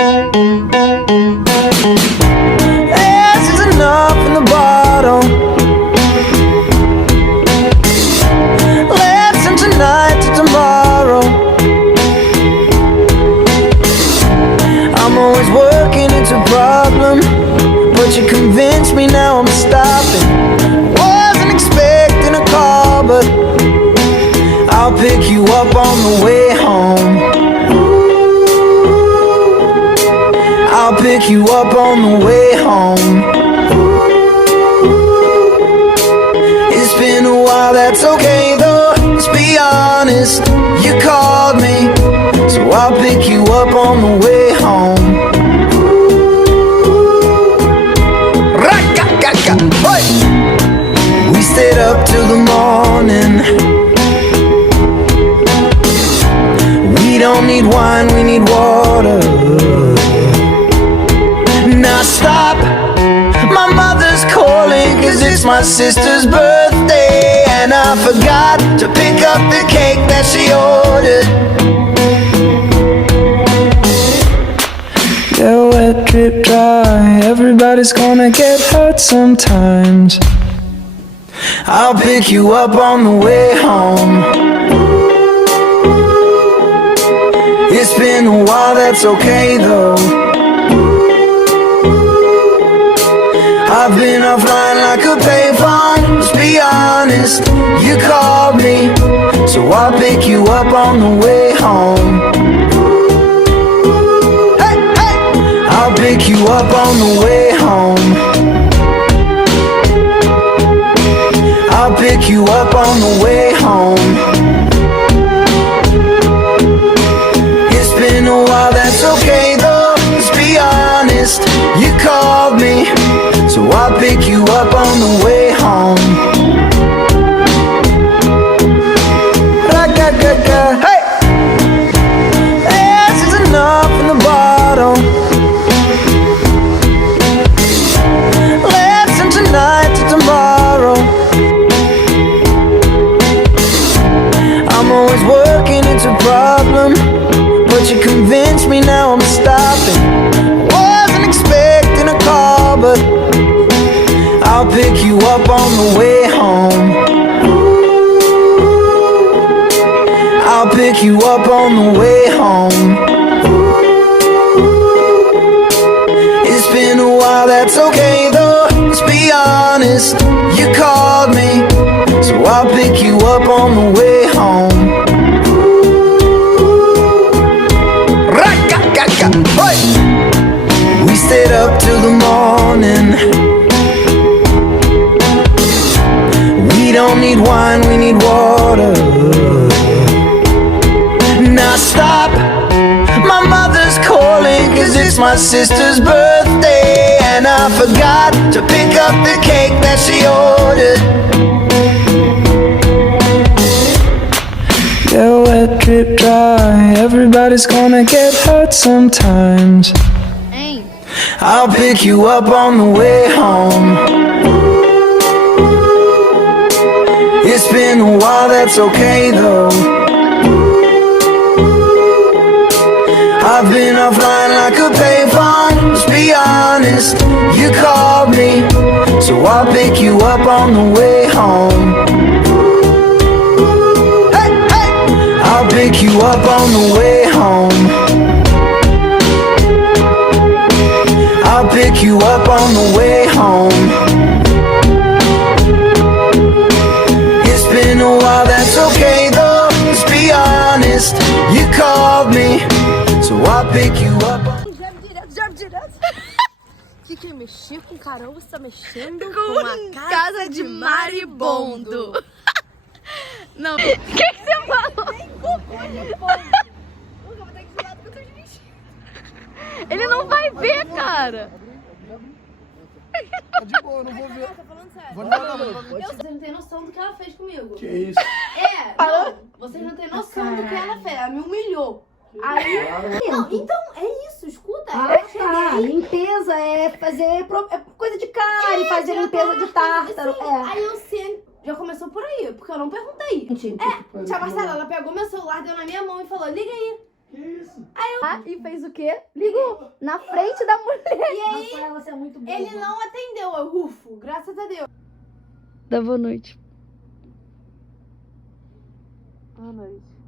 This is enough in the bottle. Less than tonight to tomorrow. I'm always working, it's a problem, but you convinced me, now I'm stopping. Wasn't expecting a call, but I'll pick you up on the way home. I'll pick you up on the way home. It's been a while, that's okay though. Let's be honest, you called me, so I'll pick you up on the way home. We stayed up till the morning. We don't need wine, we need water. Now stop, my mother's calling, 'cause it's my sister's birthday, and I forgot to pick up the cake that she ordered. Yeah, wet, drip, dry, everybody's gonna get hurt sometimes. I'll pick you up on the way home. It's been a while, that's okay though. I've been offline like a payphone. Let's be honest, you called me, so I'll pick you up on the way home. Hey, hey! I'll pick you up on the way home. I'll pick you up on the way home. It's been a while, that's okay though. Let's be honest, you called me, so I'll pick you up on the way home. Hey! This is enough in the bottle. Less than tonight to tomorrow. I'm always working, it's a problem, but you convinced me, now I'm stopping. Wasn't expecting a call, but I'll pick you up on the way home. I'll pick you up on the way home. It's been a while, that's okay though. Let's be honest, you called me, so I'll pick you up on the way home. We stayed up till the morning. We don't need wine, we need water. Now stop, my mother's calling, 'cause it's my sister's birthday, and I forgot to pick up the cake that she ordered. Yeah, wet, drip, dry, everybody's gonna get hurt sometimes. I'll pick you up on the way home. It's been a while, that's okay though. I've been offline like a payphone. Let's be honest, you called me, so I'll pick you up on the way home. Hey, hey! I'll pick you up on the way home. I'll pick you up on the way home. It's been a while, that's okay though. Let's be honest, you called me, so I'll pick you up. Job direto. Que quer mexer com caramba, você tá mexendo com a casa de maribondo. Não. O que você falou? Ele não vai ver, cara. Tá de boa, eu não vou ver. Tá falando sério. Vou não. Vocês não têm noção do que ela fez comigo. Que isso? Não. Vocês não têm noção do que ela fez. Ela me humilhou. Aí... Não, então é isso, escuta. Limpeza é fazer coisa de cara e fazer limpeza de tártaro. Aí eu sempre... Já começou por aí, porque eu não perguntei. Tia Marcela, ela pegou meu celular, deu na minha mão e falou, liga aí. E fez o quê? Ligou na frente da mulher. E aí, Rafaela, você é muito boa. Ele não atendeu, eu rufo, graças a Deus. Dá boa noite. Boa noite.